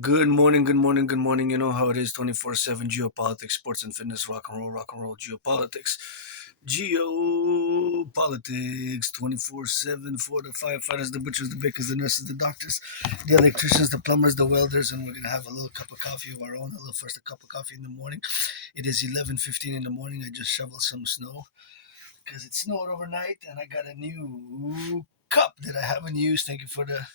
Good morning, good morning, good morning. You know how it is 24/7 geopolitics, sports and fitness, rock and roll, geopolitics. Geopolitics 24/7 for the firefighters, the butchers, the bakers, the nurses, the doctors, the electricians, the plumbers, the welders, and we're gonna have a little cup of coffee of our own. A little first a cup of coffee in the morning. It is 11:15 in the morning. I just shoveled some snow because it snowed overnight, and I got a new cup that I haven't used. Thank you for the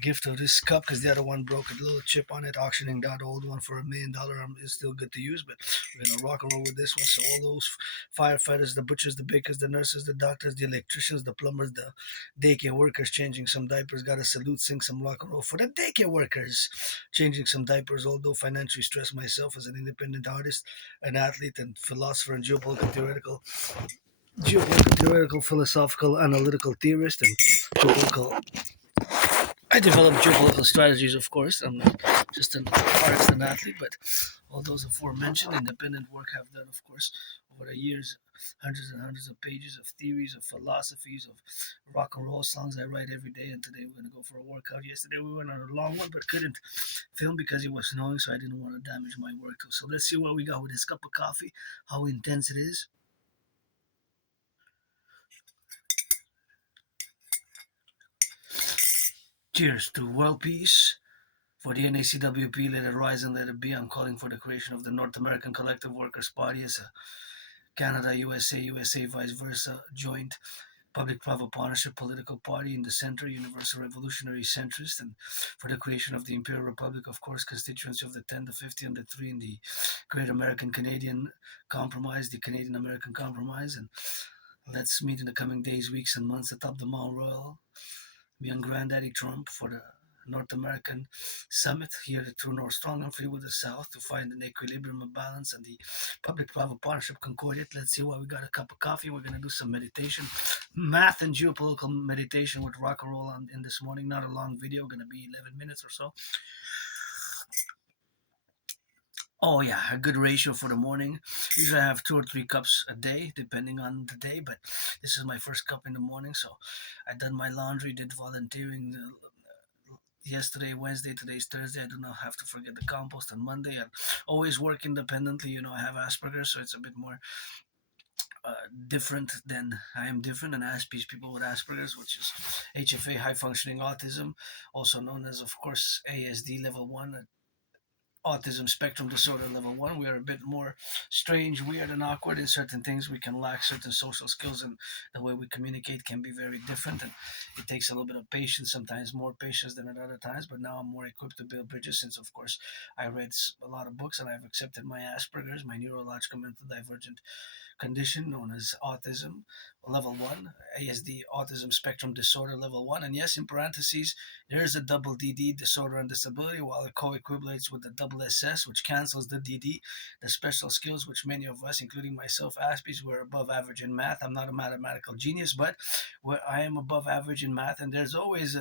gift of this cup because the other one broke a little chip on it. Auctioning that old one for $1 million is still good to use, but we're gonna rock and roll with this one. So all those firefighters, the butchers, the bakers, the nurses, the doctors, the electricians, the plumbers, the daycare workers changing some diapers. Got to salute, sing some rock and roll for the daycare workers changing some diapers. Although financially stressed myself as an independent artist, an athlete, and philosopher and geopolitical, philosophical, analytical theorist, and geopolitical I develop geopolitical strategies, of course. I'm not just an artist and athlete, but all those aforementioned independent work have done, of course, over the years, hundreds and hundreds of pages of theories, of philosophies, of rock and roll songs I write every day. And today we're going to go for a workout. Yesterday we went on a long one, but couldn't film because it was snowing, so I didn't want to damage my work. So let's see what we got with this cup of coffee, how intense it is. Cheers to world peace. For the N.A.C.W.P, let it rise and let it be. I'm calling for the creation of the North American Collective Workers' Party as a Canada, USA, vice versa, joint public-private partnership political party in the center, universal revolutionary centrist, and for the creation of the Imperial Republic, of course, constituency of the 10, the 50, and the 3 in the Great American Canadian Compromise, the Canadian American Compromise. And let's meet in the coming days, weeks, and months atop the Mount Royal beyond Granddaddy Trump for the North American Summit here at True North Strong and Free with the South to find an equilibrium of balance and the public-private partnership concordiate. Let's see why we got a cup of coffee. We're going to do some meditation, math and geopolitical meditation with rock and roll in this morning. Not a long video, going to be 11 minutes or so. Oh yeah, a good ratio for the morning. Usually I have 2 or 3 cups a day, depending on the day. But this is my first cup in the morning, so I done my laundry, did volunteering yesterday, Wednesday, today's Thursday. I do not have to forget the compost on Monday. I always work independently. You know, I have Asperger's, so it's a bit more different than I am different and Aspie's people with Asperger's, which is HFA, high functioning autism, also known as, of course, ASD level 1, autism spectrum disorder level 1. We are a bit more strange, weird, and awkward in certain things. We can lack certain social skills, and the way we communicate can be very different. And it takes a little bit of patience, sometimes more patience than at other times. But now I'm more equipped to build bridges since, of course, I read a lot of books and I've accepted my Asperger's, my neurological mental divergent condition known as autism level 1, ASD, autism spectrum disorder level 1. And yes, in parentheses, there is a double DD, disorder and disability, while it co-equivalates with the double SS, which cancels the DD, the special skills, which many of us, including myself, Aspies, were above average in math. I'm not a mathematical genius, but I am above average in math. And there's always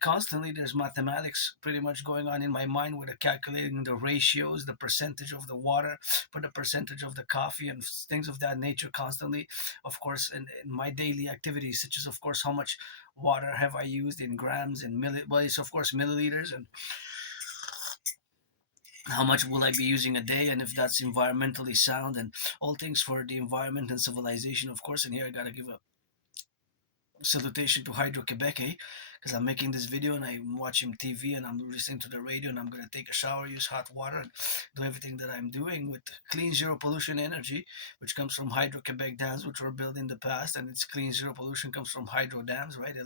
constantly there's mathematics pretty much going on in my mind with calculating the ratios, the percentage of the water for the percentage of the coffee and things of that nature constantly. Of course, in my daily activities, such as, of course, how much water have I used in grams and well, it's of course milliliters, and how much will I be using a day, and if that's environmentally sound, and all things for the environment and civilization, of course. And here I gotta give a salutation to Hydro-Quebec, because I'm making this video and I'm watching TV and I'm listening to the radio and I'm going to take a shower, use hot water, and do everything that I'm doing with clean zero pollution energy, which comes from Hydro-Quebec dams, which were built in the past. And it's clean zero pollution comes from hydro dams, right? The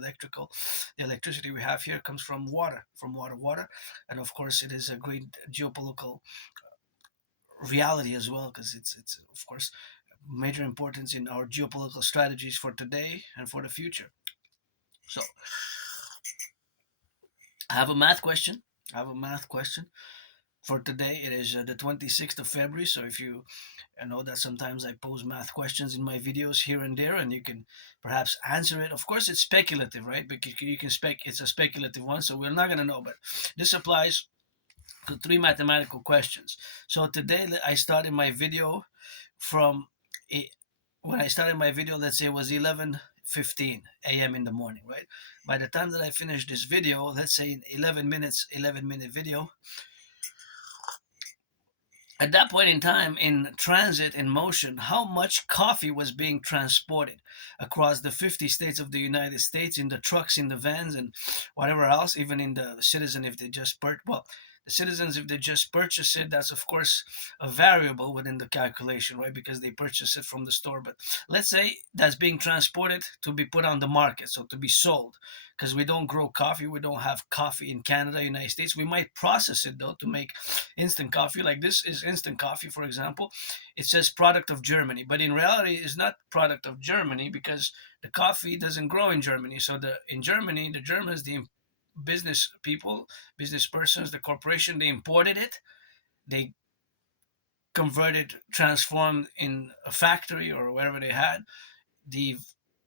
electricity we have here comes from water, water. And of course, it is a great geopolitical reality as well, because it's of course major importance in our geopolitical strategies for today and for the future. So I have a math question. I have a math question for today. It is the 26th of February. So if you know that sometimes I pose math questions in my videos here and there, and you can perhaps answer it. Of course, it's speculative, right? But you can it's a speculative one, so we're not going to know. But this applies to 3 mathematical questions. So today I started my video from when I started my video, let's say it was 11:15 a.m. in the morning, right? By the time that I finish this video, let's say in 11 minutes, 11-minute video, at that point in time, in transit, in motion, how much coffee was being transported across the 50 states of the United States in the trucks, in the vans, and whatever else, even in the citizen if they just well, the citizens if they just purchase it, that's of course a variable within the calculation, right? Because they purchase it from the store. But let's say that's being transported to be put on the market, so to be sold, because we don't grow coffee, we don't have coffee in Canada, United States. We might process it though to make instant coffee. Like this is instant coffee, for example. It says product of Germany, but in reality it's not product of Germany, because the coffee doesn't grow in Germany. So in Germany, the Germans, the business people, business persons, the corporation, they imported it, they converted, transformed in a factory or wherever they had the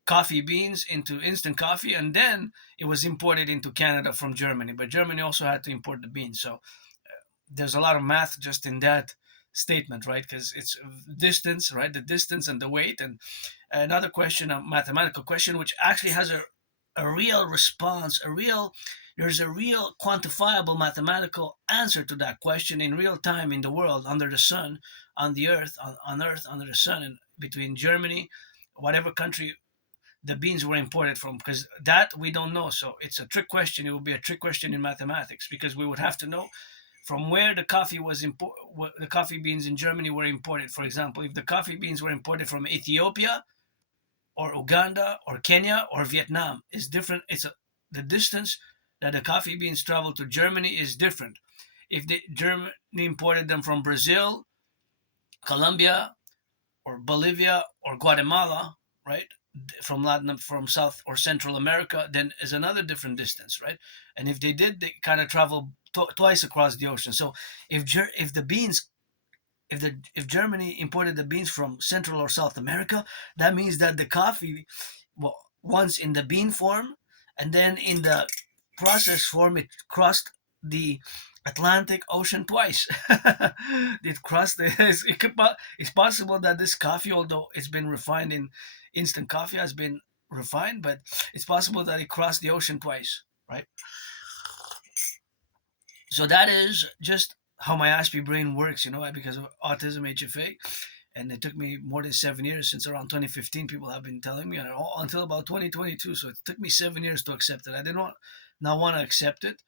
coffee beans into instant coffee, and then it was imported into Canada from Germany. But Germany also had to import the beans. So there's a lot of math just in that statement, right? Because it's distance, right? The distance and the weight. And another question, a mathematical question, which actually has a real response, there's a real quantifiable mathematical answer to that question in real time in the world, under the sun, on the earth, on earth, under the sun, and between Germany, whatever country the beans were imported from, because that we don't know. So it's a trick question. It will be a trick question in mathematics, because we would have to know from where the coffee was the coffee beans in Germany were imported. For example, if the coffee beans were imported from Ethiopia or Uganda or Kenya or Vietnam, is different. The distance that the coffee beans travel to Germany is different. If Germany imported them from Brazil, Colombia, or Bolivia or Guatemala, right, from South or Central America, then is another different distance, right? And if they did, they kind of travel twice across the ocean. So if the beans if Germany imported the beans from Central or South America, that means that the coffee, well, once in the bean form, and then in the process form, it crossed the Atlantic Ocean twice. It crossed it's possible that this coffee, although it's been refined in instant coffee, has been refined, but it's possible that it crossed the ocean twice, right? So that is just how my Aspie brain works, because of autism, HFA. And it took me more than 7 years, since around 2015 people have been telling me, and until about 2022. So it took me 7 years to accept it. I did not want to accept it.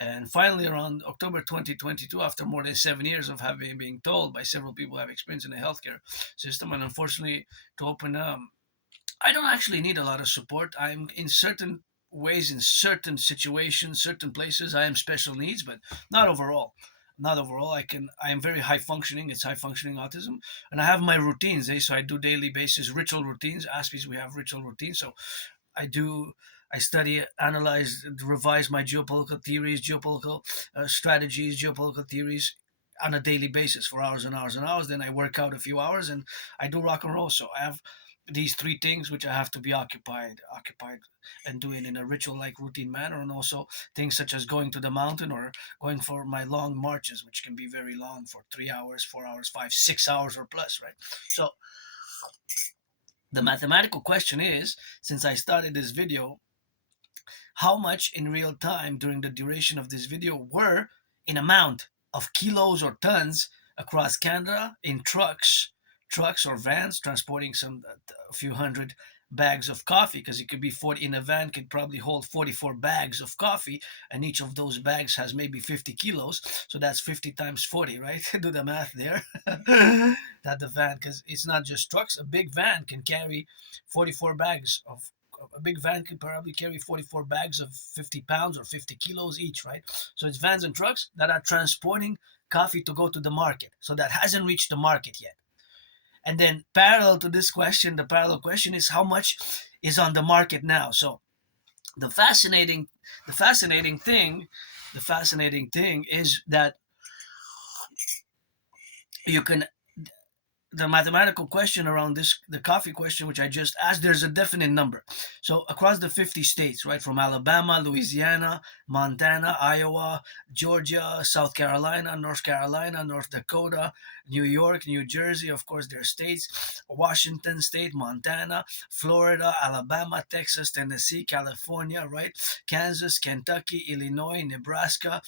And finally, around October 2022, after more than 7 years of being told by several people who have experience in the healthcare system, and unfortunately to open I don't actually need a lot of support. I'm in certain ways, in certain situations, certain places, I am special needs, but not overall. Not overall. I am very high functioning. It's high functioning autism. And I have my routines, so I do daily basis ritual routines. Aspies, we have ritual routines. So I study, analyze, revise my geopolitical theories, geopolitical strategies, geopolitical theories on a daily basis for hours and hours and hours. Then I work out a few hours and I do rock and roll. So I have these three things which I have to be occupied and doing in a ritual like routine manner, and also things such as going to the mountain or going for my long marches, which can be very long, for 3 hours, 4 hours, 5, 6 hours or plus, right? So the mathematical question is, since I started this video, how much in real time during the duration of this video were in amount of kilos or tons across Canada in trucks or vans transporting a few hundred bags of coffee, because it could be 40 in a van, could probably hold 44 bags of coffee, and each of those bags has maybe 50 kilos, so that's 50 times 40, right? Do the math there. That the van, because it's not just trucks, a big van can carry 44 bags of a big van can probably carry 44 bags of 50 pounds or 50 kilos each, right? So it's vans and trucks that are transporting coffee to go to the market, so that hasn't reached the market yet. And then parallel to this question, the parallel question is how much is on the market now. So the fascinating thing is that you can the mathematical question around this, the coffee question, which I just asked, there's a definite number. So across the 50 states, right, from Alabama, Louisiana, Montana, Iowa, Georgia, South Carolina, North Dakota, New York, New Jersey, of course, their states, Washington State, Montana, Florida, Alabama, Texas, Tennessee, California, right, Kansas, Kentucky, Illinois, Nebraska,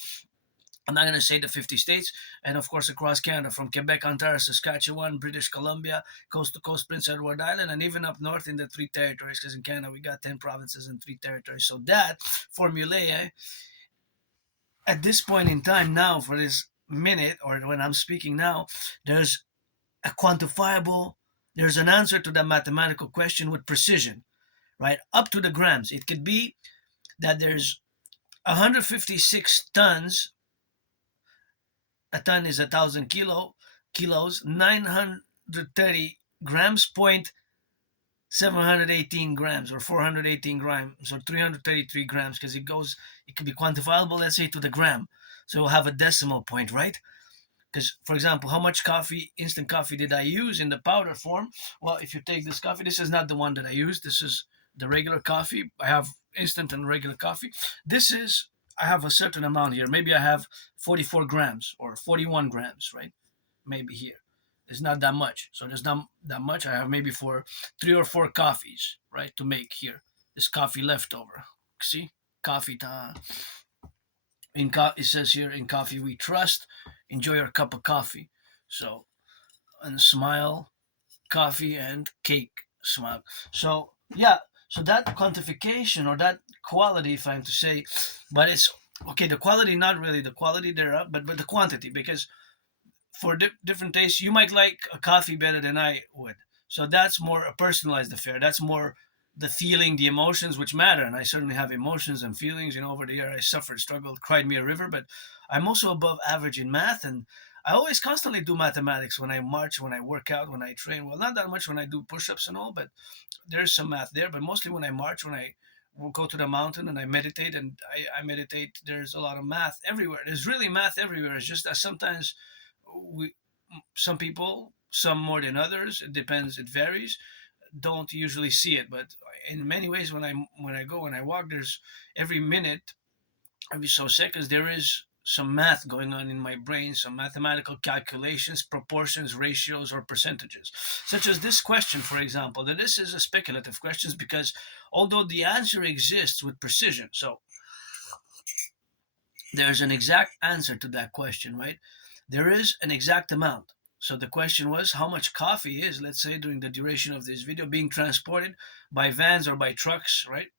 I'm not going to say the 50 states, and of course across Canada, from Quebec, Ontario, Saskatchewan, British Columbia, coast to coast, Prince Edward Island, and even up north in the three territories, because in Canada we got 10 provinces and three territories. So that formulae, at this point in time now, for this minute, or when I'm speaking now, there's a quantifiable, there's an answer to that mathematical question with precision, right? Up to the grams. It could be that there's 156 tons. A ton is 1,000 kilos, 930 grams, point 718 grams, or 418 grams, or 333 grams, because it could be quantifiable, let's say, to the gram. So we'll have a decimal point, right? Because, for example, how much coffee, instant coffee, did I use in the powder form? Well, if you take this coffee, this is not the one that I use. This is the regular coffee. I have instant and regular coffee. This is, I have a certain amount here. Maybe I have 44 grams or 41 grams, right? Maybe here. It's not that much. So there's not that much. I have maybe for 3 or 4 coffees, right, to make here. This coffee leftover. See? Coffee time. It says here, in coffee we trust. Enjoy your cup of coffee. So, and smile, coffee, and cake, smile. So, yeah, so that quantification, or that quality, if I'm to say, but it's okay, the quality, not really the quality thereof, but the quantity, because for different tastes, you might like a coffee better than I would. So that's more a personalized affair. That's more the feeling, the emotions, which matter. And I certainly have emotions and feelings. You know, over the year I suffered, struggled, cried me a river. But I'm also above average in math, and I always constantly do mathematics when I march, when I work out, when I train. Well, not that much when I do push-ups and all, but there's some math there. But mostly when I march, when I will go to the mountain and I meditate, and I meditate, there's a lot of math everywhere. There's really math everywhere. It's just that sometimes we, some people, some more than others, it depends, it varies, don't usually see it. But in many ways, when I walk, there's every minute, every so seconds, there is some math going on in my brain, some mathematical calculations, proportions, ratios, or percentages, such as this question, for example. That this is a speculative question because although the answer exists with precision, so there's an exact answer to that question, right? There is an exact amount. So the question was how much coffee is, let's say, during the duration of this video, being transported by vans or by trucks, right,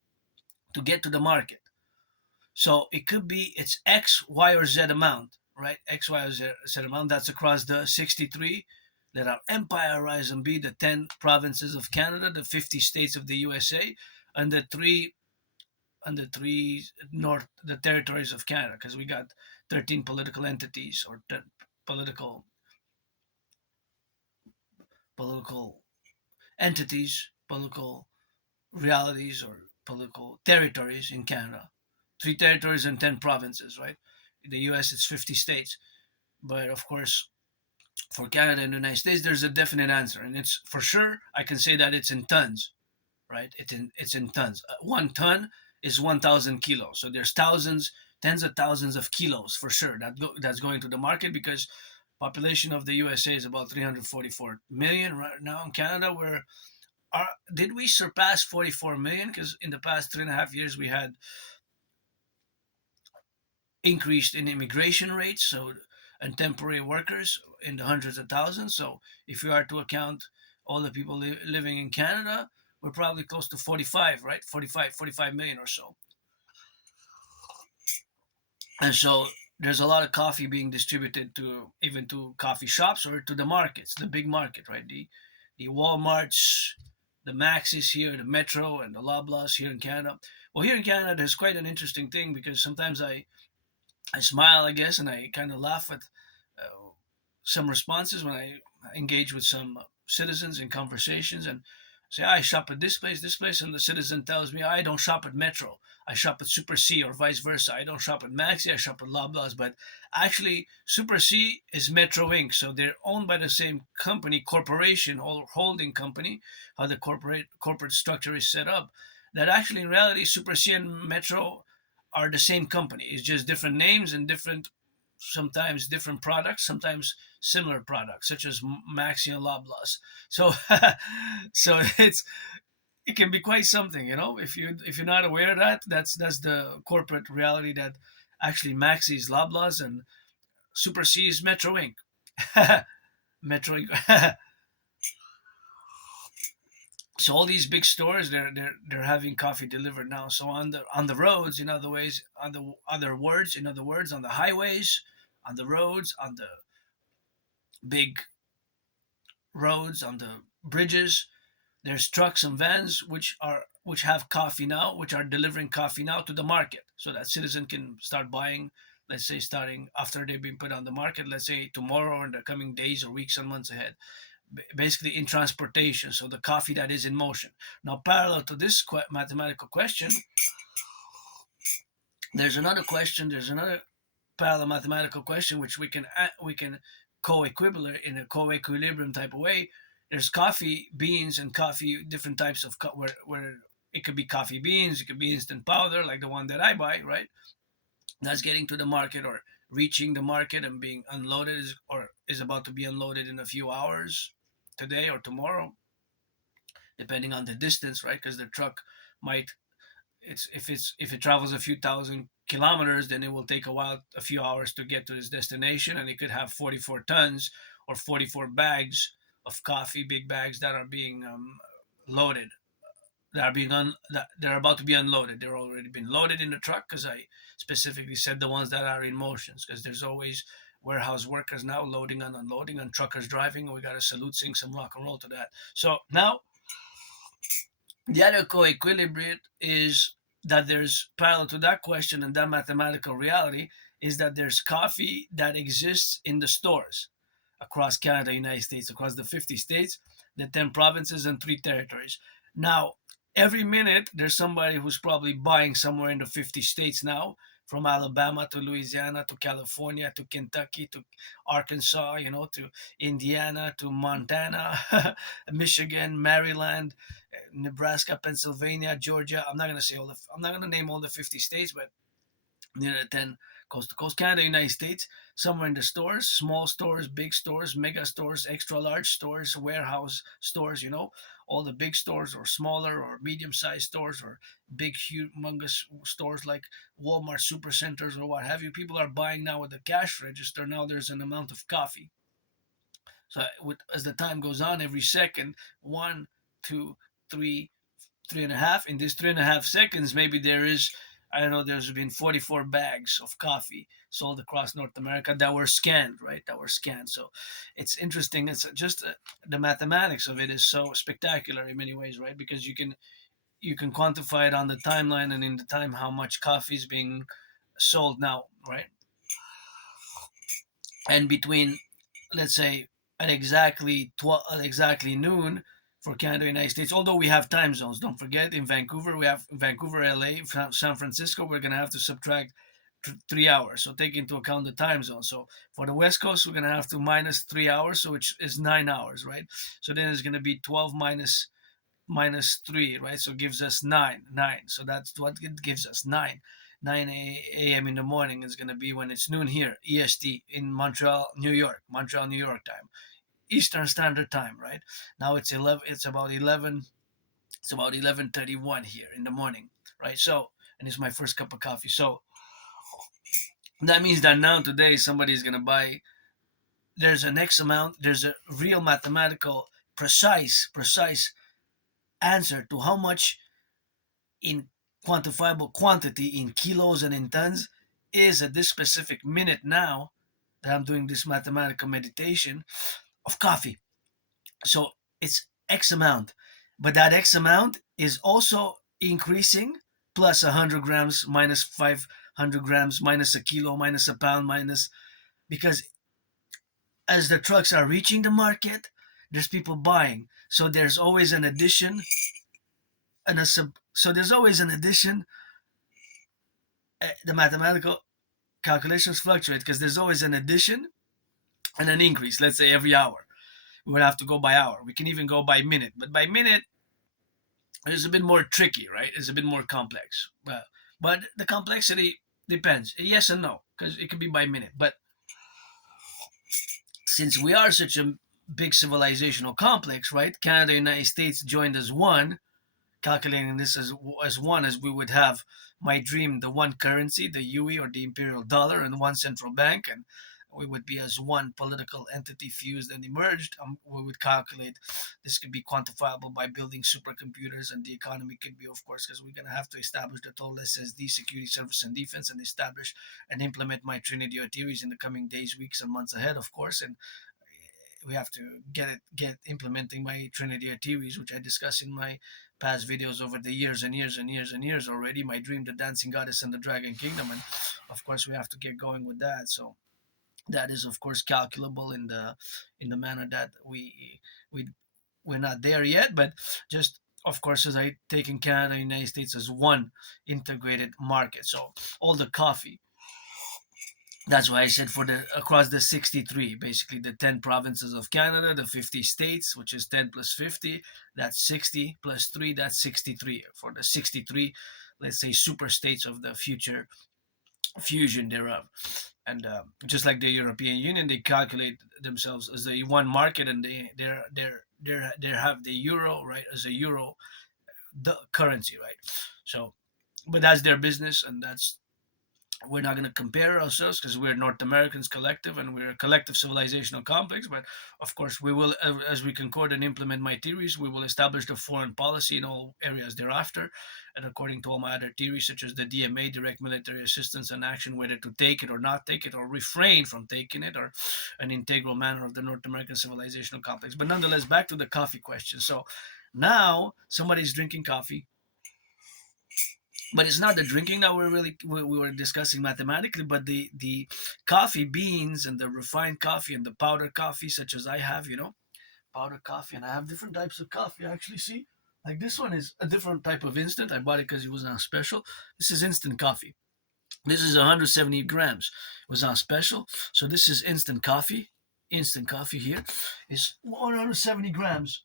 to get to the market. So it could be it's X, Y, or Z amount, right? X, Y, or Z amount. That's across the 63 that are Empire, Rise and Be, the 10 provinces of Canada, the 50 states of the USA, and the territories of Canada, because we got 13 political entities, or political political entities, political realities, or political territories in Canada. 3 territories and 10 provinces, right? In the US, it's 50 states. But of course, for Canada and the United States, there's a definite answer. And it's for sure, I can say that it's in tons, right? It's in tons. 1 ton is 1,000 kilos. So there's thousands, tens of thousands of kilos for sure that's going to the market, because population of the USA is about 344 million right now. In Canada, did we surpass 44 million? Because in the past 3.5 years, we had increased in immigration rates, so, and temporary workers in the hundreds of thousands. So if you are to account all the people living in Canada, we're probably close to 45, right? 45 million or so. And so there's a lot of coffee being distributed to even to coffee shops or to the markets, the big market, right? The Walmarts, the Mathxz here, the Metro, and the Loblaws here in Canada. Well, here in Canada, there's quite an interesting thing, because sometimes I smile, I guess, and I kind of laugh at some responses when I engage with some citizens in conversations. And Say, I shop at this place, and the citizen tells me I don't shop at Metro. I shop at Super C, or vice versa. I don't shop at Mathxz, I shop at Loblaws. But actually, Super C is Metro Inc., so they're owned by the same company, corporation, or holding company, how the corporate structure is set up. That actually, in reality, Super C and Metro are the same company. It's just different names and different, sometimes different products, sometimes similar products, such as Maxi and Loblaws. So, so it can be quite something, if you're not aware of that. That's the corporate reality, that actually Maxi is Loblaws and Super C is Metro Inc. Metro Inc. So all these big stores, they're having coffee delivered now. So on the roads, in other ways, on the other words, in other words, on the highways, on the roads, on the big roads, on the bridges, there's trucks and vans which have coffee now, which are delivering coffee now to the market, so that citizen can start buying. Let's say starting after they've been put on the market. Let's say tomorrow or in the coming days or weeks and months ahead. Basically in transportation. So the coffee that is in motion. Now, parallel to this mathematical question, there's another question. There's another parallel mathematical question which we can co-equivalent in a co-equilibrium type of way. There's coffee beans and coffee, different types of where it could be coffee beans, it could be instant powder like the one that I buy, right? That's getting to the market or reaching the market and being unloaded, or is about to be unloaded in a few hours, today or tomorrow, depending on the distance, right? Because the truck might, if it travels a few thousand kilometers, then it will take a few hours to get to its destination, and it could have 44 tons or 44 bags of coffee, big bags that are being loaded, that they're about to be unloaded. They're already been loaded in the truck, because I specifically said the ones that are in motions, because there's always warehouse workers now loading and unloading, and truckers driving, and we got to sing some rock and roll to that. So now the other co-equilibrate is that there's parallel to that question and that mathematical reality, is that there's coffee that exists in the stores across Canada, United States, across the 50 states, the 10 provinces, and 3 territories. Now, every minute there's somebody who's probably buying somewhere in the 50 states now, from Alabama to Louisiana to California to Kentucky to Arkansas, to Indiana to Montana, Michigan, Maryland, Nebraska, Pennsylvania, Georgia. I'm not gonna name all the 50 states, but near the 10 coast to coast, Canada, United States, somewhere in the stores, small stores, big stores, mega stores, extra large stores, warehouse stores, all the big stores, or smaller or medium sized stores, or big, humongous stores like Walmart, super centers, or what have you. People are buying now with the cash register. Now there's an amount of coffee. So as the time goes on, every second, one, two, three, 3.5. In these 3.5 seconds, maybe there is, I don't know, there's been 44 bags of coffee sold across North America that were scanned, right? That were scanned. So it's interesting. It's just the mathematics of it is so spectacular in many ways, right? Because you can quantify it on the timeline and in the time how much coffee is being sold now, right? And between, let's say, at exactly noon for Canada, United States. Although we have time zones, don't forget, in Vancouver we have Vancouver, LA, San Francisco. We're gonna have to subtract 3 hours, so take into account the time zone. So for the West Coast, we're gonna have to minus 3 hours, so which is 9 hours, right? So then it's gonna be 12 minus 3, right? So it gives us 9. So that's what it gives us, 9 a.m. in the morning is going to be when it's noon here, EST, in Montreal, New York, time, Eastern Standard Time, right? Now it's 11. It's about 11. It's about 11:31 here in the morning, right? So, and it's my first cup of coffee. So that means that now today somebody's going to buy. There's an X amount. There's a real mathematical, precise answer to how much in quantifiable quantity in kilos and in tons is at this specific minute now that I'm doing this mathematical meditation of coffee. So it's X amount, but that X amount is also increasing, plus 100 grams, minus 500 grams, minus a kilo, minus a pound, minus, because as the trucks are reaching the market, there's people buying. So there's always an addition and a sub. So there's always an addition. The mathematical calculations fluctuate because there's always an addition and an increase. Let's say every hour. We would have to go by hour. We can even go by minute. But by minute, it's a bit more tricky, right? It's a bit more complex. But the complexity depends. Yes and no, because it could be by minute. But since we are such a big civilizational complex, right? Canada, United States joined as one, calculating this as one, as we would have my dream, the one currency, the UE or the imperial dollar, and one central bank, and we would be as one political entity fused and emerged. We would calculate this could be quantifiable by building supercomputers, and the economy could be, of course, because we're going to have to establish the total SSD, security, service, and defense, and establish and implement my Trinity theories in the coming days, weeks, and months ahead, of course, and we have to get implementing my Trinity theories, which I discuss in my past videos over the years and years and years and years already. My dream, the dancing goddess and the dragon kingdom, and of course we have to get going with that. So that is of course calculable in the manner that we we're not there yet, but just of course as I take in Canada, United States as one integrated market. So all the coffee, that's why I said for the across the 63, basically the 10 provinces of Canada, the 50 states, which is 10 plus 50, that's 60 plus 3, that's 63. For the 63, let's say super states of the future fusion thereof. And just like the European Union, they calculate themselves as the one market, and they have the euro, right, as a euro the currency, right. So, but that's their business, and that's we're not going to compare ourselves because we're North Americans collective and we're a collective civilizational complex. But of course, we will, as we concord and implement my theories, we will establish the foreign policy in all areas thereafter. And according to all my other theories, such as the DMA, direct military assistance and action, whether to take it or not take it or refrain from taking it, or an integral manner of the North American civilizational complex. But nonetheless, back to the coffee question. So now somebody's drinking coffee, but it's not the drinking that we were discussing mathematically, but the coffee beans and the refined coffee and the powder coffee, such as I have, powder coffee, and I have different types of coffee. Actually, see, like this one is a different type of instant. I bought it because it was on special. This is instant coffee. This is 170 grams. It was on special, so this is instant coffee. Instant coffee here is 170 grams.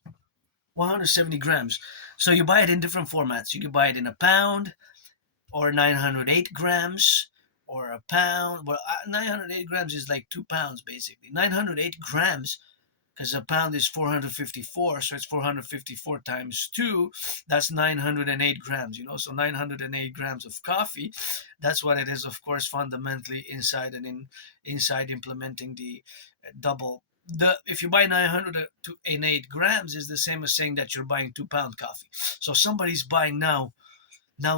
170 grams. So you buy it in different formats. You can buy it in a pound, or 908 grams, or a pound. Well, 908 grams is like 2 pounds basically. 908 grams, because a pound is 454, so it's 454 times 2. That's 908 grams, So 908 grams of coffee. That's what it is, of course, fundamentally inside inside implementing the double. If you buy 908 grams, is the same as saying that you're buying 2 pound coffee. So somebody's buying now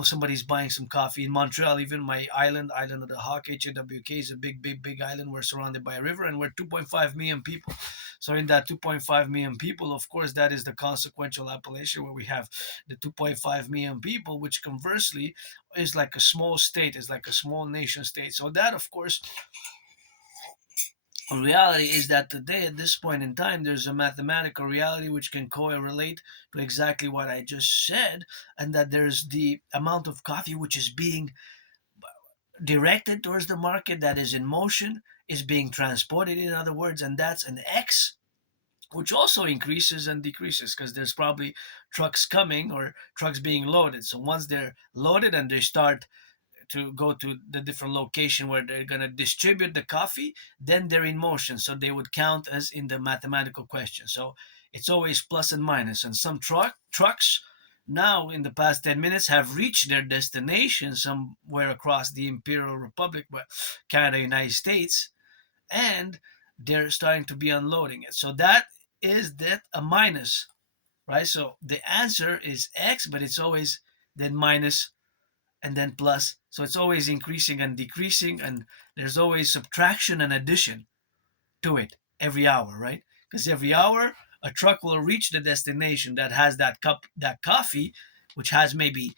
somebody's buying some coffee in Montreal. Even my island of the Hawk, H.A.W.K, is a big island. We're surrounded by a river, and we're 2.5 million people. So in that 2.5 million people, of course, that is the consequential appellation where we have the 2.5 million people, which conversely is like a small state, is like a small nation state. So that, of course, reality is that today, at this point in time, there's a mathematical reality which can correlate to exactly what I just said, and that there's the amount of coffee which is being directed towards the market, that is in motion, is being transported, in other words, and that's an X, which also increases and decreases because there's probably trucks coming or trucks being loaded. So once they're loaded and they start to go to the different location where they're going to distribute the coffee, then they're in motion. So they would count as in the mathematical question. So it's always plus and minus. And some trucks now in the past 10 minutes have reached their destination somewhere across the Imperial Republic, Canada, United States, and they're starting to be unloading it. So that is that a minus, right? So the answer is X, but it's always then minus and then plus. So it's always increasing and decreasing, and there's always subtraction and addition to it every hour, right? Because every hour a truck will reach the destination that has that coffee, which has maybe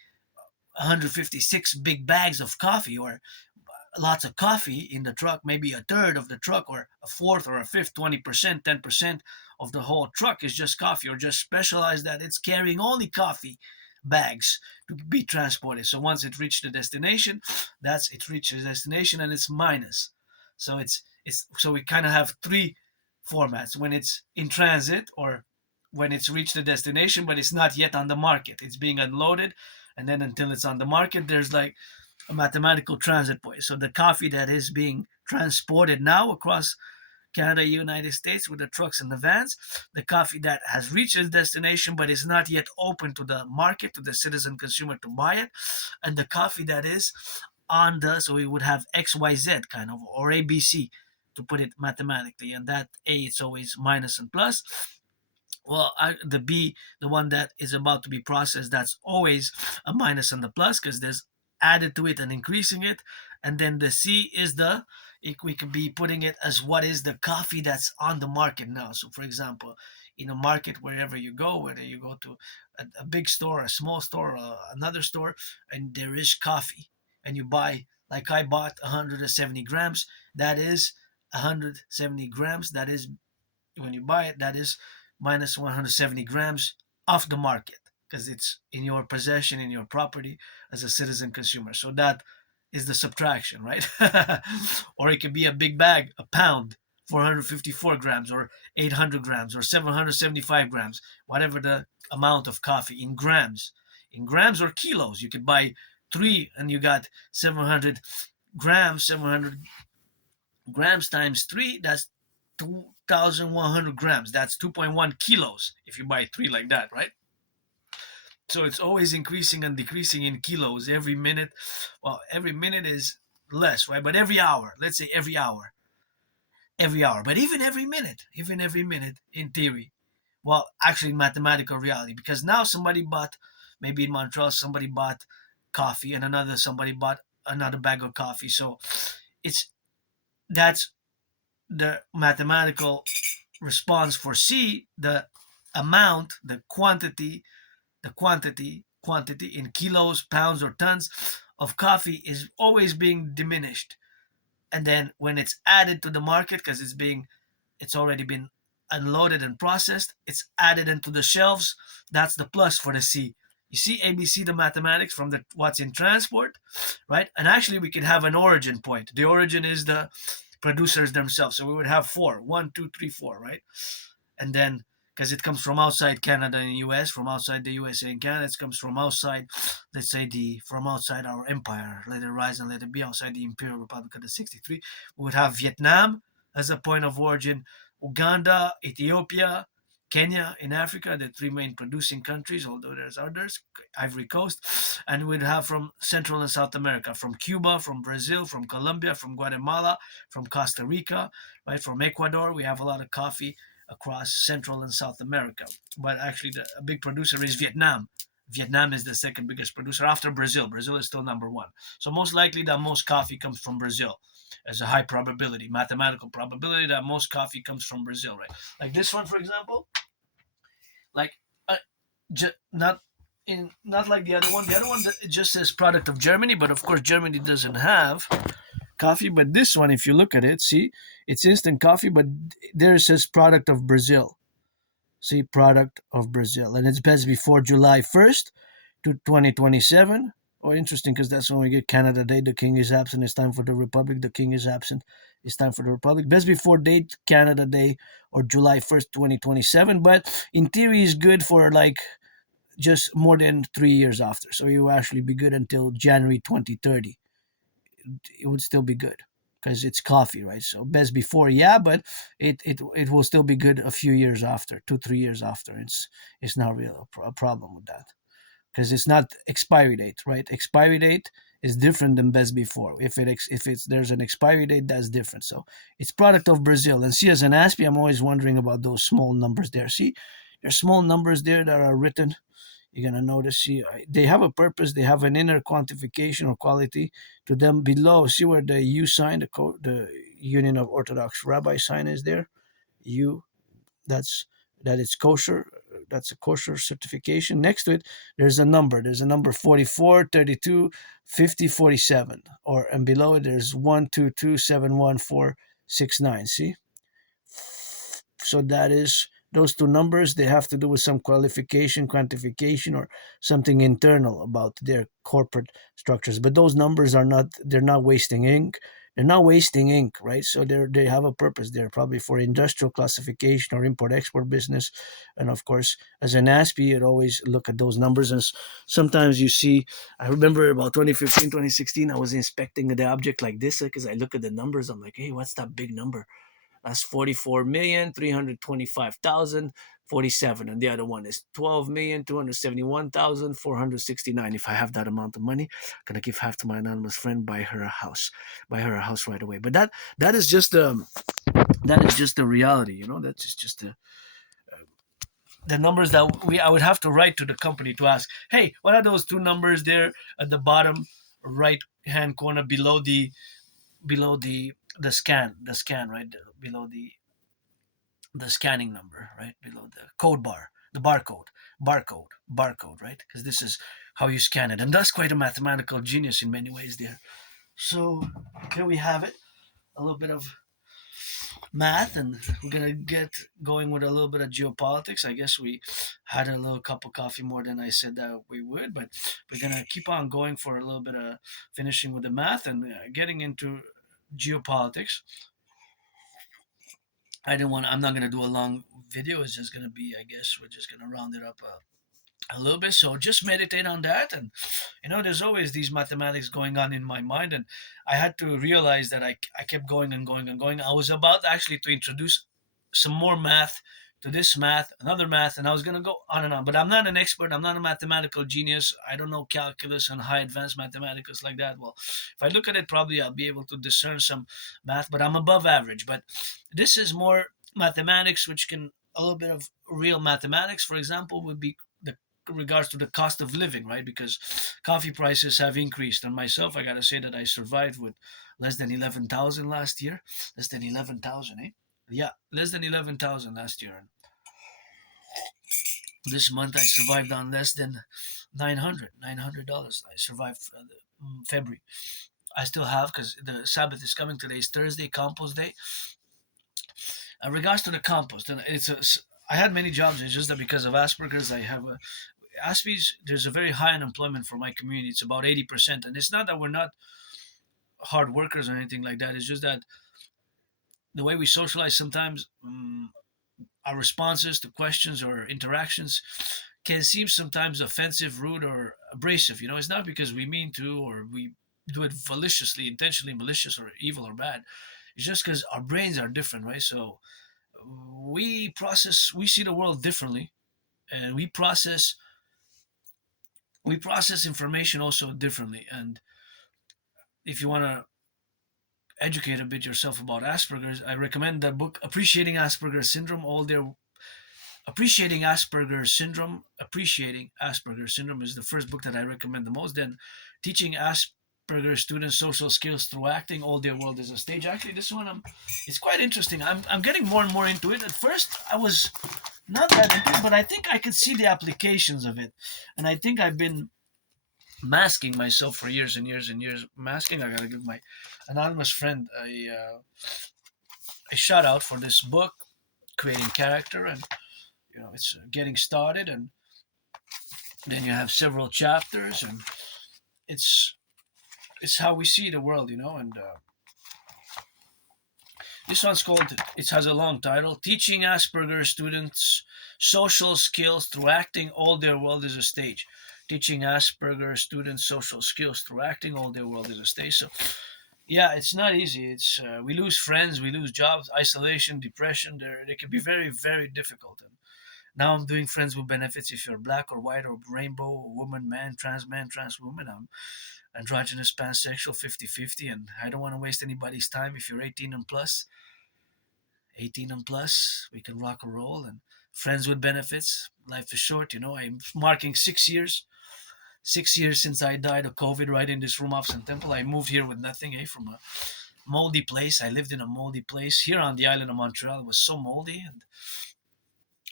156 big bags of coffee, or lots of coffee in the truck, maybe a third of the truck or a fourth or a fifth, 20%, 10% of the whole truck is just coffee, or just specialized that it's carrying only coffee bags to be transported. So once it reached the destination, that's it reached the destination and it's minus. So it's so we kind of have three formats: when it's in transit, or when it's reached the destination but it's not yet on the market, it's being unloaded, and then until it's on the market, there's like a mathematical transit point. So the coffee that is being transported now across Canada, United States, with the trucks and the vans, the coffee that has reached its destination but is not yet open to the market, to the citizen consumer to buy it, and the coffee that is on the, so we would have XYZ kind of, or ABC to put it mathematically, and that A, it's always minus and plus. Well, the B, the one that is about to be processed, that's always a minus and the plus because there's added to it and increasing it. And then the C is we could be putting it as what is the coffee that's on the market now. So, for example, in a market, wherever you go, whether you go to a big store, a small store, another store, and there is coffee, and you buy, like I bought 170 grams, that is 170 grams, that is, when you buy it, that is minus 170 grams off the market because it's in your possession, in your property as a citizen consumer. So that is the subtraction, right? Or it could be a big bag, a pound, 454 grams, or 800 grams, or 775 grams, whatever the amount of coffee in grams. In grams or kilos, you could buy three and you got 700 grams, 700 grams times three, that's 2,100 grams. That's 2.1 kilos if you buy three like that, right? So it's always increasing and decreasing in kilos every minute. Well, every minute is less, right? But every hour, let's say every hour, but even every minute in theory. Well, actually, mathematical reality, because now somebody bought, maybe in Montreal, somebody bought coffee, and somebody bought another bag of coffee. So it's that's the mathematical response for C. The amount, the quantity in kilos, pounds, or tons of coffee is always being diminished. And then when it's added to the market, because it's already been unloaded and processed, it's added into the shelves. That's the plus for the C. You see ABC, the mathematics from the what's in transport, right? And actually, we can have an origin point. The origin is the producers themselves. So we would have four, 1, 2, 3, 4, right? And then because it comes from outside Canada and US, from outside the USA and Canada, it comes from outside, let's say from outside our empire, let it rise and let it be, outside the Imperial Republic of the 63. We would have Vietnam as a point of origin, Uganda, Ethiopia, Kenya in Africa, the three main producing countries, although there's others, Ivory Coast, and we'd have from Central and South America, from Cuba, from Brazil, from Colombia, from Guatemala, from Costa Rica, right, from Ecuador. We have a lot of coffee across Central and South America. But actually, a big producer is Vietnam. Vietnam is the second biggest producer after Brazil. Brazil is still number one. So most likely the most coffee comes from Brazil. There's a high probability, mathematical probability that most coffee comes from Brazil, right? Like this one, for example, like not not like the other one. The other one it just says product of Germany, but of course Germany doesn't have coffee. But this one, if you look at it, see, it's instant coffee, but there it says product of Brazil. See, product of Brazil, and it's best before July 1st to 2027. Oh, interesting, because that's when we get Canada Day. The King is absent. It's time for the Republic. The King is absent. It's time for the Republic. Best before date, Canada Day or July 1st, 2027. But in theory, is good for like just more than 3 years after. So you will actually be good until January 2030. It would still be good because it's coffee, right? So best before, yeah, but it will still be good a few years after, 2 3 years after. It's not real a problem with that because it's not expiry date, right? Expiry date is different than best before. If it's there's an expiry date, that's different. So it's product of Brazil. And see, as an Aspie, I'm always wondering about those small numbers there. See, there's small numbers there that are written. You're gonna notice. See, they have a purpose. They have an inner quantification or quality to them below. See where the U sign, the Union of Orthodox Rabbi sign is there. U, that it's kosher. that's a kosher certification. Next to it, there's a number. There's a number 44, 32, 50, 47. And below it, there's 1227149. See? So that is those two numbers. They have to do with some qualification, quantification, or something internal about their corporate structures. But those numbers are not. They're not wasting ink. They're not wasting ink, right? So they have a purpose. They're probably for industrial classification or import export business, and of course, as an Aspie, you'd always look at those numbers. And sometimes you see. I remember about 2015, 2016, I was inspecting the object like this because I look at the numbers. I'm like, hey, what's that big number? That's 44,325,047, and the other one is 12,271,469. If I have that amount of money, I'm gonna give half to my anonymous friend, buy her a house right away. But that is just the reality, That's just the numbers that I would have to write to the company to ask, hey, what are those two numbers there at the bottom right hand corner below the scan, right below the scanning number, right below the code bar, the barcode, right? Because this is how you scan it, and that's quite a mathematical genius in many ways there. So here we have it, a little bit of math, and we're gonna get going with a little bit of geopolitics. I guess we had a little cup of coffee more than I said that we would, but we're gonna keep on going for a little bit of finishing with the math and getting into geopolitics. I'm not gonna do a long video. It's just gonna be, I guess, we're just gonna round it up a little bit. So just meditate on that, and there's always these mathematics going on in my mind, and I had to realize that I kept going and going and going. I was about actually to introduce some more math to this math, another math, and I was going to go on and on. But I'm not an expert. I'm not a mathematical genius. I don't know calculus and high advanced mathematics like that. Well, if I look at it, probably I'll be able to discern some math, but I'm above average. But this is more mathematics, which can a little bit of real mathematics, for example, would be the regards to the cost of living, right? Because coffee prices have increased, and myself, I gotta say that I survived with less than 11,000 last year. Less than 11,000, eh? Yeah, less than 11,000 last year. And this month I survived on less than $900. I survived February. I still have, because the Sabbath is coming. Today is Thursday, compost day. In regards to the compost, and I had many jobs. It's just that because of Asperger's, I have a Aspie's. There's a very high unemployment for my community. It's about 80%, and it's not that we're not hard workers or anything like that. It's just that the way we socialize sometimes, our responses to questions or interactions can seem sometimes offensive, rude, or abrasive. It's not because we mean to or we do it maliciously, intentionally malicious or evil or bad. It's just because our brains are different, right? So we see the world differently, and we process information also differently. And if you want to educate a bit yourself about Asperger's, I recommend the book Appreciating Asperger's Syndrome. Appreciating Asperger's Syndrome is the first book that I recommend the most. Then Teaching Asperger's Students Social Skills Through Acting, All Their World is a Stage. Actually, this one it's quite interesting. I'm getting more and more into it. At first, I was not that into it, but I think I could see the applications of it. And I think I've been masking myself for years and years and years. Masking, I gotta give my anonymous friend a shout out for this book, Creating Character, and it's getting started, and then you have several chapters, and it's how we see the world, and this one's called, it has a long title, Teaching Asperger's Students Social Skills Through Acting, All Their World is a Stage. Teaching Asperger's Students Social Skills Through Acting, All Their World is a Stage. So yeah, it's not easy. It's we lose friends, we lose jobs, isolation, depression. They can be very, very difficult. And now I'm doing Friends with Benefits. If you're black or white or rainbow, woman, man, trans woman, I'm androgynous, pansexual, 50-50, and I don't want to waste anybody's time. If you're 18 and plus, we can rock and roll. And Friends with Benefits, life is short. I'm marking 6 years. 6 years since I died of COVID, right in this room off Sun Temple. I moved here with nothing, from a moldy place. I lived in a moldy place here on the island of Montreal. It was so moldy, and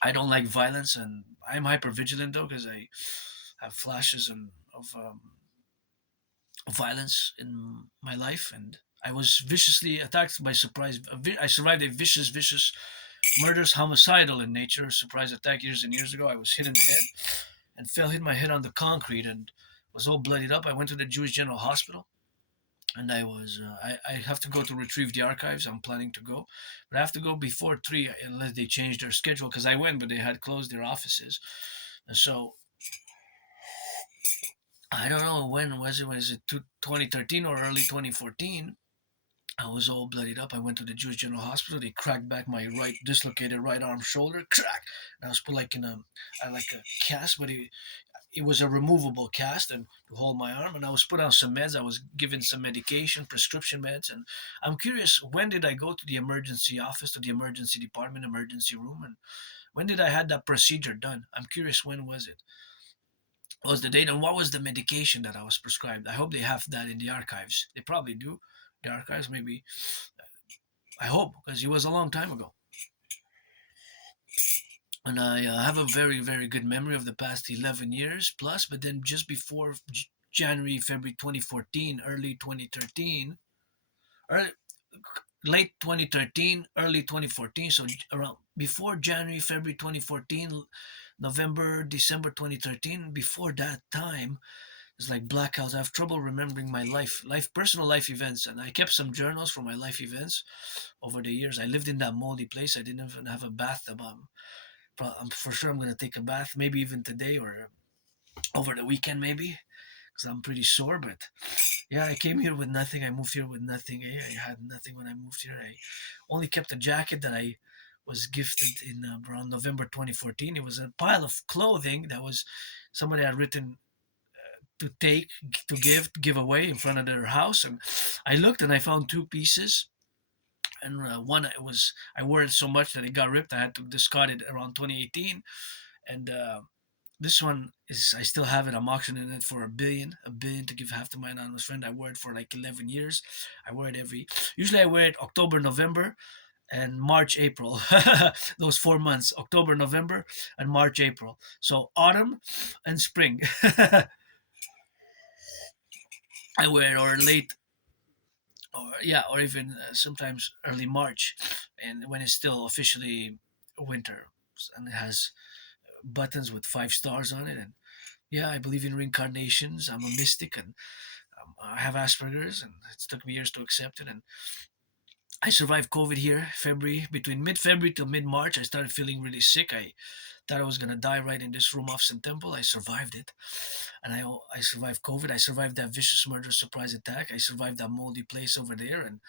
I don't like violence, and I'm hyper vigilant though because I have flashes of violence in my life, and I was viciously attacked by surprise. I survived a vicious, murderous, homicidal in nature surprise attack years and years ago. I was hit in the head and hit my head on the concrete and was all bloodied up. I went to the Jewish General Hospital, and I have to go to retrieve the archives. I'm planning to go, but I have to go before 3 unless they change their schedule, because I went but they had closed their offices. And so I don't know when was it. Was it 2013 or early 2014? I was all bloodied up. I went to the Jewish General Hospital. They cracked back my dislocated right arm shoulder. Crack. And I was put like in like a cast, but it was a removable cast and to hold my arm. And I was put on some meds. I was given some medication, prescription meds. And I'm curious, when did I go to the emergency office, to the emergency department, emergency room, and when did I had that procedure done? I'm curious, when was it? What was the date, and what was the medication that I was prescribed? I hope they have that in the archives. They probably do. The archives, maybe. I hope, because it was a long time ago. And I have a very good memory of the past 11 years plus. But then just before January, February 2014, early 2013, early, late 2013, early 2014. So around before January, February 2014, November, December 2013. Before that time, it's like blackouts. I have trouble remembering my personal life events, and I kept some journals for my life events over the years. I lived in that moldy place. I didn't even have a bathtub. I'm for sure I'm gonna take a bath, maybe even today or over the weekend, maybe, because I'm pretty sore. But yeah, I came here with nothing. I moved here with nothing. I had nothing when I moved here. I only kept a jacket that I was gifted in around November 2014. It was a pile of clothing that was somebody had written to take, to give away in front of their house. And I looked and I found two pieces, and one I wore it so much that it got ripped. I had to discard it around 2018. And this one is, I still have it. I'm auctioning it for a billion to give half to my anonymous friend. I wear it for like 11 years. I wear it usually I wear it October, November, and March, April. Those 4 months, October, November, and March, April. So autumn and spring. I wear it, or late, or yeah, or even sometimes early March, and when it's still officially winter, and it has buttons with 5 stars on it. And yeah, I believe in reincarnations. I'm a mystic, and I have Asperger's, and it took me years to accept it. And I survived COVID here, February, between mid-February to mid-March. I started feeling really sick. I thought I was gonna die right in this room off St. Temple. I survived it, and I survived COVID. I survived that vicious murder surprise attack. I survived that moldy place over there, and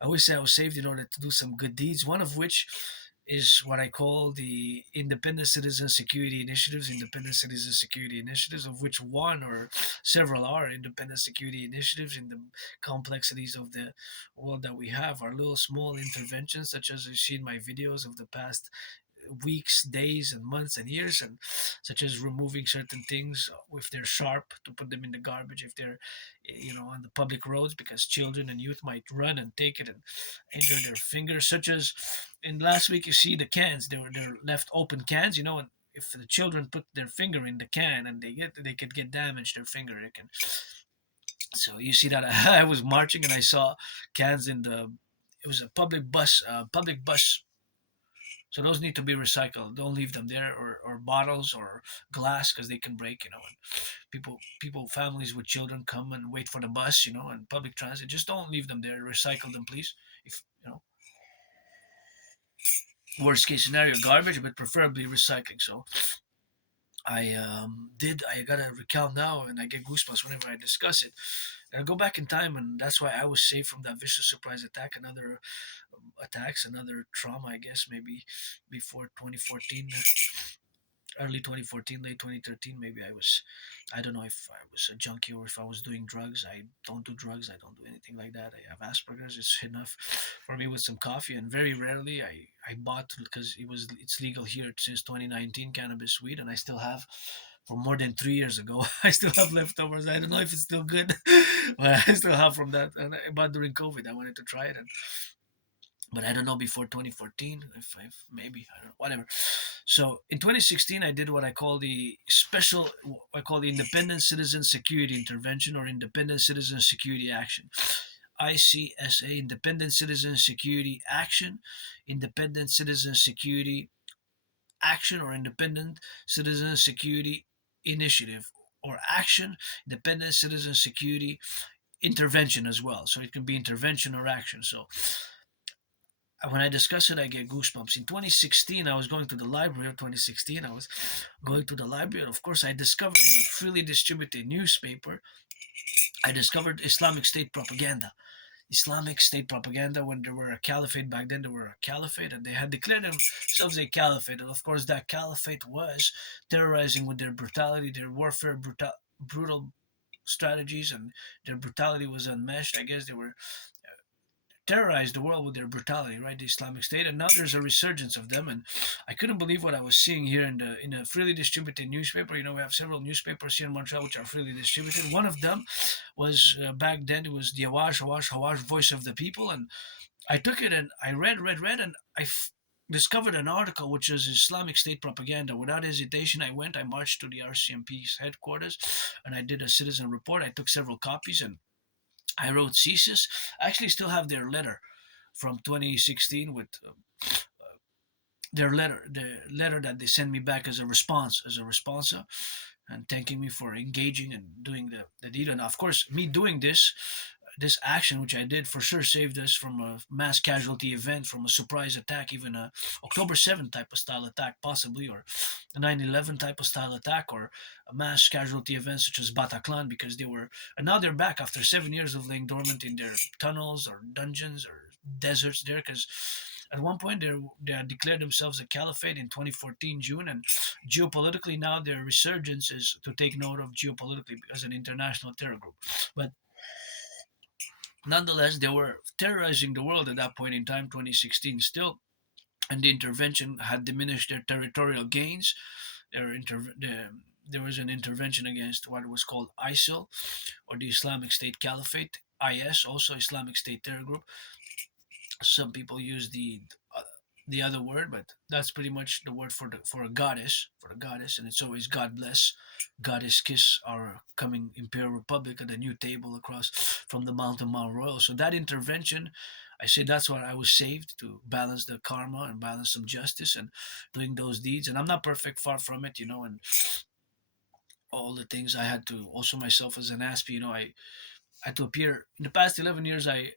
I always say I was saved in order to do some good deeds. One of which is what I call the Independent Citizen Security Initiatives, of which one or several are independent security initiatives in the complexities of the world that we have. Our little small interventions, such as you see in my videos of the past weeks, days, and months and years, and such as removing certain things if they're sharp, to put them in the garbage if they're, on the public roads, because children and youth might run and take it and injure their fingers. Such as in last week, you see the cans, they're left open cans, and if the children put their finger in the can and they could get damaged, their finger, it can. So you see that I was marching and I saw cans in the. It was a public bus, so those need to be recycled. Don't leave them there, or bottles or glass, because they can break. And families with children come and wait for the bus. And public transit. Just don't leave them there. Recycle them, please. If worst case scenario, garbage, but preferably recycling. So I gotta recount now, and I get goosebumps whenever I discuss it. And I go back in time, and that's why I was saved from that vicious surprise attack. Another attacks, another trauma, I guess, maybe before 2014, early 2014, late 2013. Maybe I don't know if I was a junkie or if I was doing drugs. I don't do drugs. I don't do anything like that. I have Asperger's. It's enough for me with some coffee, and very rarely I bought, because it's legal here since 2019, cannabis, weed, and I still have. From more than 3 years ago, I still have leftovers. I don't know if it's still good, but I still have from that. And I bought during COVID. I wanted to try it, and but I don't know before 2014, if maybe I don't know, whatever. So in 2016, I did what I call the special, I call the Independent Citizen Security Intervention or Independent Citizen Security Action. ICSA, Independent Citizen Security Action, Independent Citizen Security Action, or Independent Citizen Security Initiative, or Action, Independent Citizen Security Intervention as well. So it can be intervention or action. So when I discuss it, I get goosebumps. In 2016, I was going to the library. 2016, I was going to the library, and of course, I discovered in a freely distributed newspaper, I discovered Islamic State propaganda. Islamic State propaganda, when there were a caliphate back then, there were a caliphate, and they had declared themselves a caliphate. And of course, that caliphate was terrorizing with their brutality, their warfare, brutal strategies, and their brutality was unmatched. I guess they were terrorized the world with their brutality, right? The Islamic State, and now there's a resurgence of them, and I couldn't believe what I was seeing here in a freely distributed newspaper. You know, we have several newspapers here in Montreal which are freely distributed. One of them was back then it was the Awash Voice of the People, and I took it and I read, and discovered an article which was Islamic State propaganda. Without hesitation, I went, I marched to the RCMP's headquarters, and I did a citizen report. I took several copies and I wrote thesis. I actually still have their letter from 2016 with the letter that they sent me back as a response, and thanking me for engaging and doing the deed. And of course, me doing this action, which I did, for sure saved us from a mass casualty event, from a surprise attack, even a October 7th type of style attack, possibly, or a 9/11 type of style attack, or a mass casualty event such as Bataclan, because they were, and now they're back after 7 years of laying dormant in their tunnels or dungeons or deserts there, because at one point they had declared themselves a caliphate in 2014 June, and geopolitically now their resurgence is to take note of geopolitically as an international terror group. But nonetheless, they were terrorizing the world at that point in time, 2016 still, and the intervention had diminished their territorial gains. There was an intervention against what was called ISIL, or the Islamic State Caliphate, IS, also Islamic State terror group. Some people use the other word, but that's pretty much the word for the goddess, and it's always God bless, goddess kiss our coming Imperial Republic at the new table across from the mountain Mount Royal. So that intervention, I say that's why I was saved, to balance the karma and balance some justice and doing those deeds. And I'm not perfect, far from it, and all the things I had to also myself as an Aspie, I had to appear in the past 11 years. I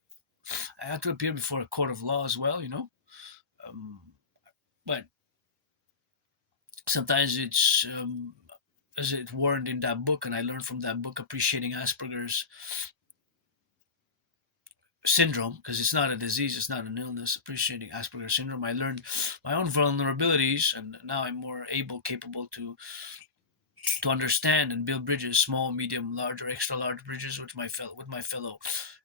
had to appear before a court of law as well, um, but sometimes it's as it warned in that book, and I learned from that book, appreciating Asperger's syndrome, because it's not a disease, it's not an illness. Appreciating Asperger's syndrome, I learned my own vulnerabilities, and now I'm more capable to understand and build bridges, small, medium, large, or extra large bridges with my fellow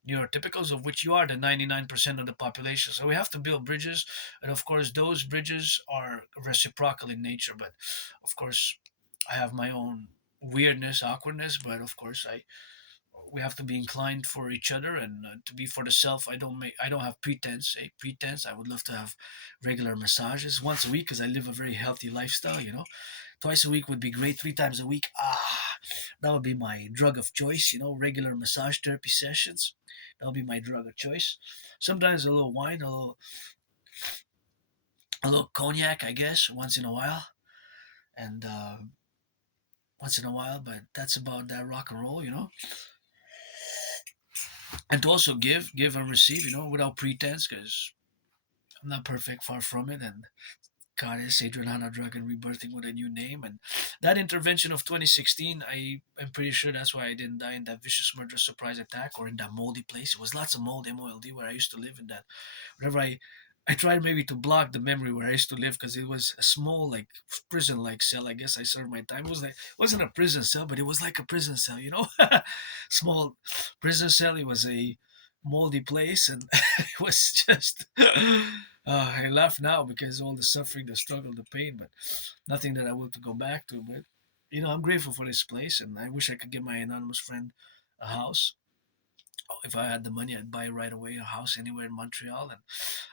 neurotypicals, of which you are the 99% of the population. So we have to build bridges, and of course, those bridges are reciprocal in nature. But of course, I have my own weirdness, awkwardness, but of course, we have to be inclined for each other, and to be for the self. I don't have pretense. I would love to have regular massages once a week, because I live a very healthy lifestyle. Twice a week would be great. 3 times a week, that would be my drug of choice. Regular massage therapy sessions, that would be my drug of choice. Sometimes a little wine, a little cognac, I guess, once in a while, and but that's about that. Rock and roll, and to also give and receive, without pretense, because I'm not perfect, far from it, and goddess Adriana Dragon rebirthing with a new name. And that intervention of 2016, I'm pretty sure that's why I didn't die in that vicious murder surprise attack, or in that moldy place. It was lots of mold, MOLD, where I used to live. In that, whenever I tried maybe to block the memory where I used to live, because it was a small, like, prison-like cell. I guess I served my time. It wasn't a prison cell, but it was like a prison cell, small prison cell. It was a moldy place, and it was just. I laugh now because all the suffering, the struggle, the pain, but nothing that I want to go back to. But I'm grateful for this place, and I wish I could give my anonymous friend a house. If I had the money, I'd buy right away a house anywhere in Montreal. And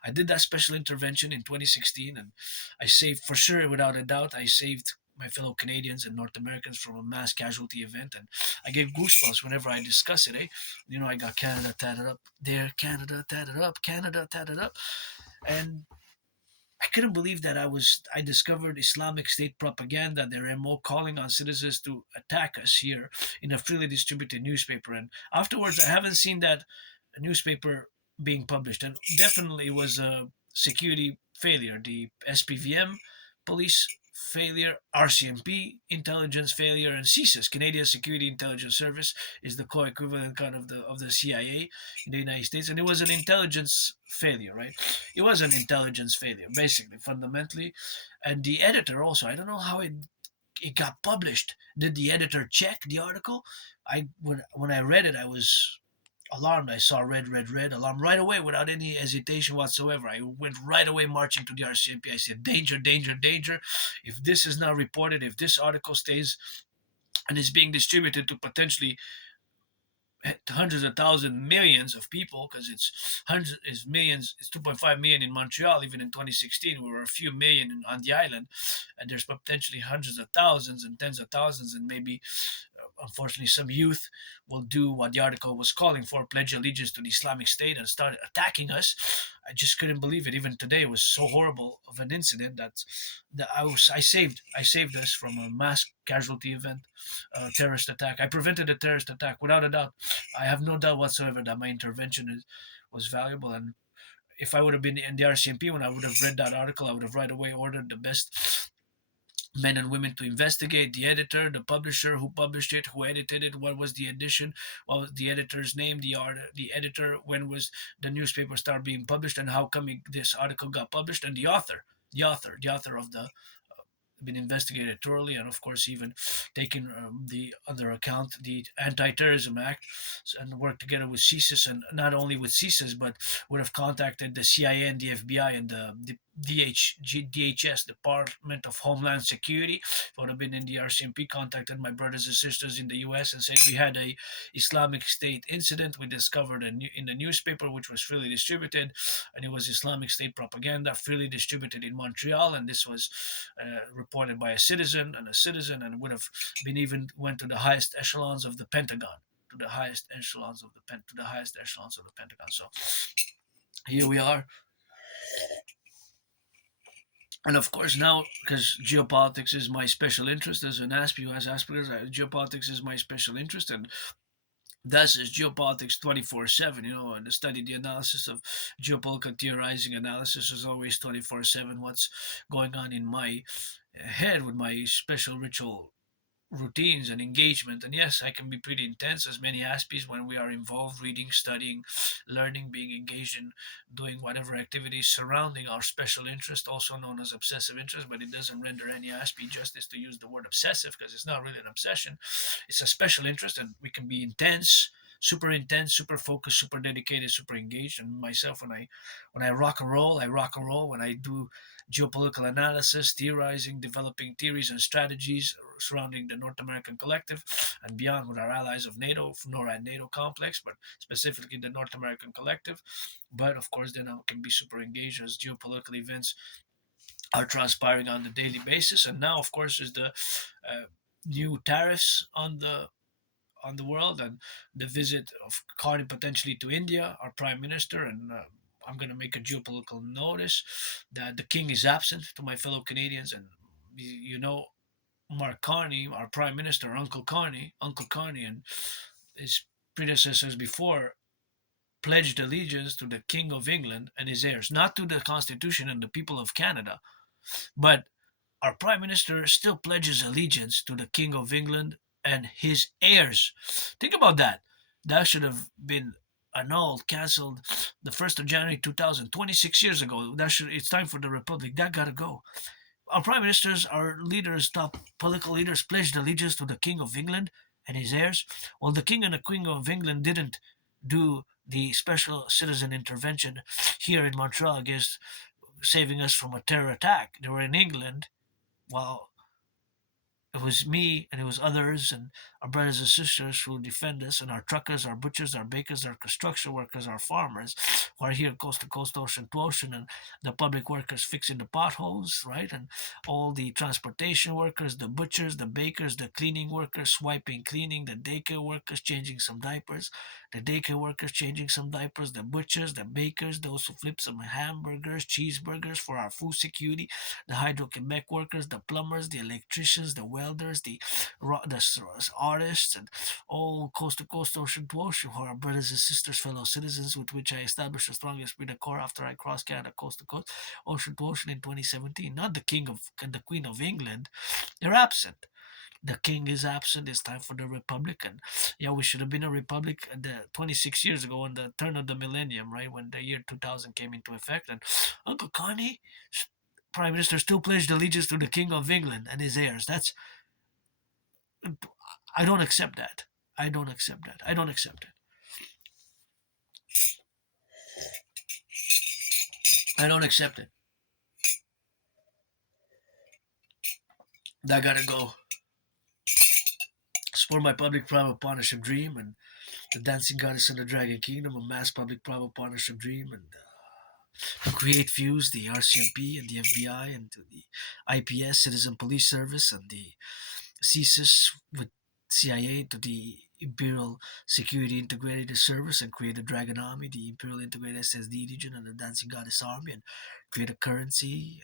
I did that special intervention in 2016, and I saved, for sure, without a doubt, I saved my fellow Canadians and North Americans from a mass casualty event. And I get goosebumps whenever I discuss it. I got Canada tatted up there, Canada tatted up, Canada tatted up, and I couldn't believe that I discovered Islamic State propaganda, their MO calling on citizens to attack us here in a freely distributed newspaper. And afterwards, I haven't seen that newspaper being published. And definitely it was a security failure. The SPVM, police failure, RCMP, intelligence failure, and CSIS, Canadian Security Intelligence Service, is the co-equivalent kind of the CIA in the United States. And it was an intelligence failure, right? It was an intelligence failure, basically, fundamentally. And the editor also, I don't know how it got published. Did the editor check the article? When I read it, I was alarmed. I saw red, red, red alarm right away without any hesitation whatsoever. I went right away marching to the RCMP. I said, danger, danger, danger. If this is not reported, if this article stays and is being distributed to potentially hundreds of thousands, millions of people, because it's hundreds, is millions, it's 2.5 million in Montreal. Even in 2016, we were a few million on the island, and there's potentially hundreds of thousands and tens of thousands, and maybe unfortunately some youth will do what the article was calling for, pledge allegiance to the Islamic State and start attacking us. I just couldn't believe it. Even today, it was so horrible of an incident that I saved us from a mass casualty event, terrorist attack. I prevented a terrorist attack without a doubt. I have no doubt whatsoever that my intervention was valuable. And if I would have been in the RCMP when I would have read that article, I would have right away ordered the best men and women to investigate, the editor, the publisher, who published it, who edited it, what was the edition, what was the editor's name, the editor, when was the newspaper start being published, and how come this article got published, and the author of the been investigated thoroughly, and of course even taken the under account the Anti-Terrorism Act, and worked together with CSIS, and not only with CSIS, but would have contacted the CIA and the FBI and the DHS, Department of Homeland Security. If I would have been in the RCMP, contacted my brothers and sisters in the US and said we had a Islamic State incident. We discovered in the newspaper, which was freely distributed, and it was Islamic State propaganda freely distributed in Montreal, and this was reported by a citizen, and would have been even went to the highest echelons of the Pentagon, to the highest echelons of the Pentagon. So here we are. And of course, now, because geopolitics is my special interest as an Aspie who has Asperger's, geopolitics is my special interest, and thus is geopolitics 24/7. And the analysis of geopolitical theorizing analysis is always 24/7. What's going on in my head with my special ritual routines and engagement. And yes, I can be pretty intense, as many Aspies, when we are involved, reading, studying, learning, being engaged in doing whatever activities surrounding our special interest, also known as obsessive interest. But it doesn't render any Aspie justice to use the word obsessive, because it's not really an obsession. It's a special interest, and we can be intense, super focused, super dedicated, super engaged. And myself, when I rock and roll, I rock and roll. When I do geopolitical analysis, theorizing, developing theories and strategies surrounding the North American Collective and beyond with our allies of NATO, NORAD NATO complex, but specifically the North American Collective. But of course, then I can be super engaged as geopolitical events are transpiring on the daily basis. And now, of course, is the new tariffs on the world, and the visit of Carney potentially to India, our prime minister. And I'm going to make a geopolitical notice that the king is absent to my fellow Canadians. And Mark Carney, our prime minister, Uncle Carney, and his predecessors before pledged allegiance to the King of England and his heirs, not to the Constitution and the people of Canada, but our prime minister still pledges allegiance to the King of England and his heirs. Think about that. That should have been annulled, cancelled the 1st of January 2000, 26 years ago. It's time for the Republic. That gotta go. Our prime ministers, our leaders, top political leaders, pledged allegiance to the King of England and his heirs. Well, the King and the Queen of England didn't do the special citizen intervention here in Montreal against saving us from a terror attack. They were in England while it was me and it was others and our brothers and sisters who defend us, and our truckers, our butchers, our bakers, our construction workers, our farmers who are here coast to coast, ocean to ocean, and the public workers fixing the potholes, right? And all the transportation workers, the butchers, the bakers, the cleaning workers, swiping, cleaning, the daycare workers changing some diapers, the daycare workers changing some diapers, the butchers, the bakers, those who flip some hamburgers, cheeseburgers for our food security, the Hydro-Quebec workers, the plumbers, the electricians, the welders, the artists, and all coast to coast, ocean to ocean, who are our brothers and sisters, fellow citizens, with which I established a strong esprit de corps after I crossed Canada coast to coast, ocean to ocean in 2017. Not the King of and the Queen of England. They're absent. The king is absent. It's time for the republic. And yeah, we should have been a republic 26 years ago, on the turn of the millennium, right when the year 2000 came into effect. And Uncle Connie, Prime Minister, still pledged allegiance to the King of England and his heirs. That's I don't accept that. I don't accept that. I don't accept it. I don't accept it. That gotta go. Support my public-private partnership dream and the dancing goddess in the dragon kingdom, a mass public-private partnership dream, and to create fuse the RCMP and the FBI and to the IPS, Citizen Police Service, and the CSIS with CIA to the Imperial Security Integrated Service, and create a Dragon Army, the Imperial Integrated SSD Legion, and the Dancing Goddess Army, and create a currency,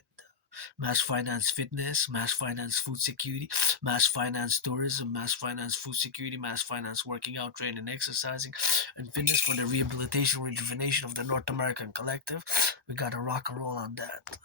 mass finance fitness, mass finance food security, mass finance tourism, mass finance food security, mass finance working out, training, and exercising, and fitness for the rehabilitation, rejuvenation of the North American collective. We got to rock and roll on that.